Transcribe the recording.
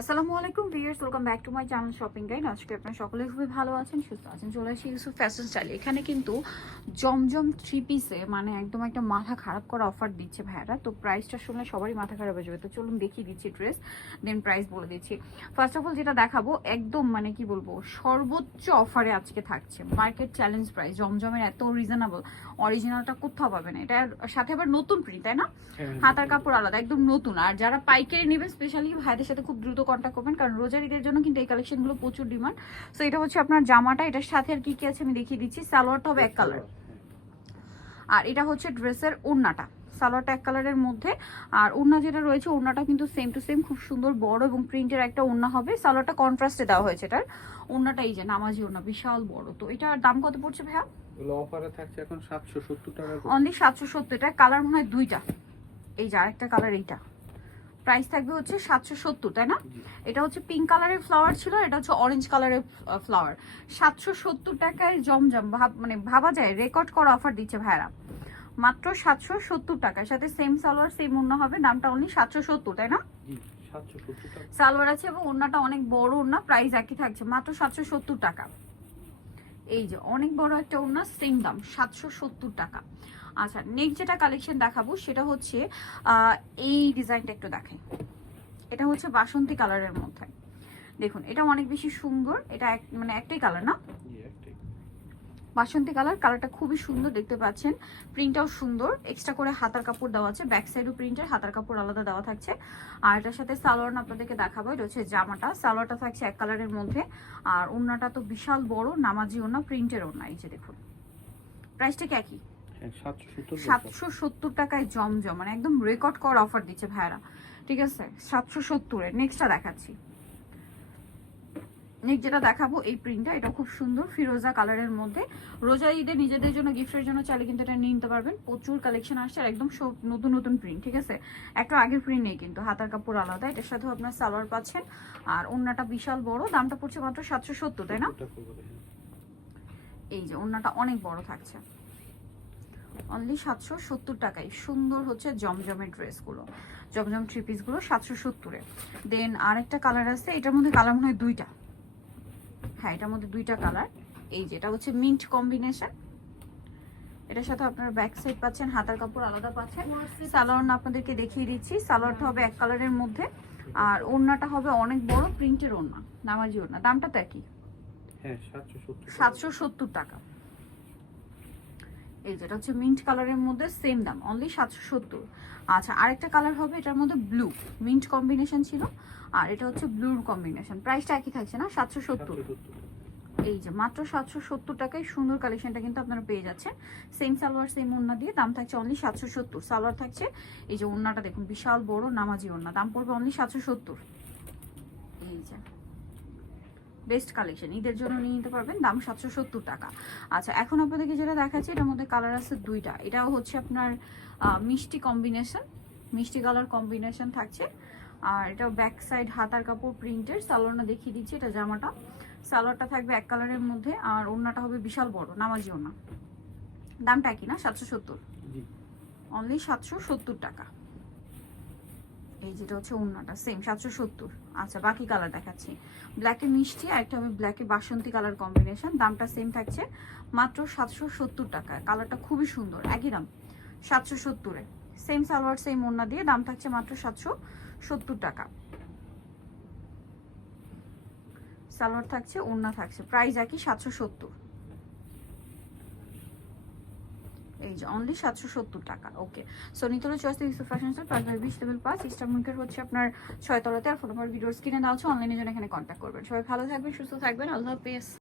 আসসালামু আলাইকুম viewers, welcome back to my channel shopping guide. আজকে আপনারা সকলে খুবই ভালো আছেন, সুস্থ আছেন। চলে আসি ইউসুফ ফ্যাশন স্টাইল। এখানে কিন্তু জমজম থ্রি পিসে মানে একদম একটা মাথা খারাপ করা অফার দিচ্ছে ভাইয়ারা। তো প্রাইসটা শুনলে সবারই মাথা খারাপ হয়ে যাবে। তো চলুন দেখিয়ে দিচ্ছি ড্রেস, দেন প্রাইস বলে দিচ্ছি। ফার্স্ট অফ অল যেটা দেখাবো একদম মানে কি বলবো সর্বোচ্চ অফারে আজকে থাকছে, মার্কেট চ্যালেঞ্জ প্রাইস। জমজমের এত রিজনেবল, অরিজিনালটা কোথাও পাবে না। এটার সাথে আবার নতুন প্রিন্ট, তাই না? হাতার কাপড় আলাদা, একদম নতুন। আর যারা পাইকারি নেবেন স্পেশালি ভাইদের সাথে খুব দ্রুত কন্ট্যাক্ট করবেন, কারণ রোজার ঈদের জন্য কিন্তু এই কালেকশনগুলো প্রচুর ডিমান্ড। সো এটা হচ্ছে আপনার জামাটা, এটার সাথে আর কি কি আছে আমি দেখিয়ে দিচ্ছি। সালোয়ারটা হবে এক কালার, আর এটা হচ্ছে ড্রেসের ওড়নাটা। সালোয়ারটা এক কালারের মধ্যে, আর ওড়না যেটা রয়েছে ওড়নাটা কিন্তু সেম টু সেম, খুব সুন্দর বড় এবং প্রিন্টের একটা ওড়না হবে। সালোয়ারটা কন্ট্রাস্টে দেওয়া হয়েছে। এটার ওড়নাটা এই যে নামাজি ওড়না, বিশাল বড়। তো এটার দাম কত পড়ছে ভাইয়া? এগুলো অফারে থাকছে এখন 770 টাকা করে। অনলি 770। এটা কালার মনে হয় দুইটা, এই যে আরেকটা কালার এইটা। প্রাইস থাকবে হচ্ছে 770, তাই না? এটা হচ্ছে পিঙ্ক কালারের ফ্লাওয়ার ছিল, এটা হচ্ছে অরেঞ্জ কালারের ফ্লাওয়ার। 770 টাকায় জমজম, মানে ভাবা যায় রেকর্ড করা অফার দিচ্ছে ভাইরা। মাত্র 770 টাকার সাথে সেম সালোয়ার সেম ওড়না হবে। দামটা অনলি 770, তাই না? সালোয়ার আছে এবং ওড়নাটা অনেক বড় ওড়না, প্রাইস একই থাকছে মাত্র 770 টাকা। এই যে অনেক বড় একটা ওড়না, সেম দাম 770 টাকা। আচ্ছা, নেক্সট যেটা কালেকশন দেখাবো সেটা হচ্ছে এই ডিজাইনটা একটু দেখাই। এটা হচ্ছে বাসন্তী কালারের মধ্যে, দেখুন এটা অনেক বেশি সুন্দর। এটা মানে একটাই কালার না, বাসন্তী কালার। কালারটা খুবই সুন্দর দেখতে পাচ্ছেন, প্রিন্টটাও সুন্দর। এক্সট্রা করে হাতার কাপড় দেওয়া আছে, ব্যাক সাইডও প্রিন্টের, হাতার কাপড় আলাদা দেওয়া থাকছে। আর এটার সাথে সালোয়ার আপনাদেরকে দেখাবো। এটা হচ্ছে জামাটা, সালোয়ারটা থাকছে এক কালারের মধ্যে, আর ওড়নাটা তো বিশাল বড় নামাজি ওড়না, প্রিন্টের ওড়না। এই যে দেখুন, প্রাইসটা কি একই 770 টাকায় জমজম, মানে একদম রেকর্ড করা অফার দিচ্ছে ভাইয়ারা। ঠিক আছে, 770-এ নেক্সটটা দেখাচ্ছি। নেক্সট যেটা দেখাবো এই প্রিন্টটা, এটা খুব সুন্দর ফিরোজা কালারের মধ্যে। রোজা ঈদে নিজেদের জন্য গিফটের জন্য চাইলে কিন্তু এটা নিয়ে নিতে পারবেন। প্রচুর কালেকশন আসছে আর একদম সব নতুন নতুন প্রিন্ট। ঠিক আছে, একটা আগের প্রিন্ট নেই কিন্তু, হাতার কাপড় আলাদা। এটার সাথেও আপনার সালোয়ার পাচ্ছেন, আর ওড়নাটা বিশাল বড়। দামটা পড়ছে মাত্র 770, তাই না? এই যে ওড়নাটা অনেক বড় থাকছে, অনলি 770 টাকায়। সুন্দর হচ্ছে জমজমের ড্রেসগুলো, জমজম থ্রি পিসগুলো 770-এ। দেন আরেকটা কালার আছে, এটার মধ্যে কালার মনে হয় দুইটা। হ্যাঁ, এটার মধ্যে দুইটা কালার। এই যে এটা হচ্ছে মিন্ট কম্বিনেশন। এটার সাথে আপনারা ব্যাক সাইড পাচ্ছেন, হাতার কাপড় আলাদা পাচ্ছেন। সালোয়ার আপনাদেরকে দেখিয়ে দিচ্ছি। সালোয়ারটা হবে এক কালারের মধ্যে, আর ওড়নাটা হবে অনেক বড় প্রিন্টের ওড়না, নামাজি ওড়না। দামটা তো একই, হ্যাঁ 770 টাকা। এই যেটা হচ্ছে মিন্ট কালারের মধ্যে, সেম দাম অনলি 770। আচ্ছা, আরেকটা কালার হবে এটার মধ্যে ব্লু, মিন্ট কম্বিনেশন ছিল, আর এটা হচ্ছে ব্লুর কম্বিনেশন। প্রাইসটা একই থাকছে না, 770। এই যে মাত্র 770 টাকায় সুন্দর কালেকশনটা কিন্তু আপনারা পেয়ে যাচ্ছেন। সেম সালোয়ার সেম ওড়না দিয়ে, দাম থাকছে অনলি 770। সালোয়ার থাকছে, এই যে ওড়নাটা দেখুন বিশাল বড় নামাজি ওড়না, দাম পড়বে অনলি 770। এই যে বেস্ট কালেকশন, ঈদের জন্য নিয়ে নিতে পারবেন, দাম 770 টাকা। আচ্ছা, এখন আপনাদেরকে যেটা দেখাচ্ছি এটার মধ্যে কালার আছে দুইটা। এটাও হচ্ছে আপনার মিষ্টি কম্বিনেশন, মিষ্টি কালার কম্বিনেশন থাকছে। আর এটা ব্যাক সাইড হাতার কাপড় প্রিন্টের। সালোয়ারটা দেখিয়ে দিচ্ছি, এটা জামাটা। সালোয়ারটা থাকবে এক কালারের মধ্যে, আর ওড়নাটা হবে বিশাল বড় নামাজি ওড়না। দামটা কি না, 770, অনলি 770 টাকা। এই যেটা হচ্ছে ওড়নাটা সেম 770। আচ্ছা, বাকি কালার দেখাচ্ছি। ব্ল্যাকে মিষ্টি, আর একটা হবে ব্ল্যাকে বাসন্তী কালার কম্বিনেশন। দামটা সেম থাকছে মাত্র 770 টাকা। কালারটা খুবই সুন্দর, একই দাম 770-এ। সেম সালোয়ার সেম ওড়না দিয়ে, দাম থাকছে মাত্র 770 টাকা। সালোয়ার থাকছে, ওড়না থাকছে, প্রাইস একই 770। এই যে অনলি 770 টাকা। ওকে, সো নিতলে choice Yusuf fashion style, 5/20 level 5, ইস্টার্নমুখের হচ্ছে আপনার 6 তলাতে। আর ফোন নাম্বার ভিডিওর স্ক্রিনে দেওয়া আছে, অনলাইনে জন্য এখানে কন্ট্যাক্ট করবেন। সবাই ভালো থাকবেন, সুস্থ থাকবেন, আল্লাহ হাফেজ।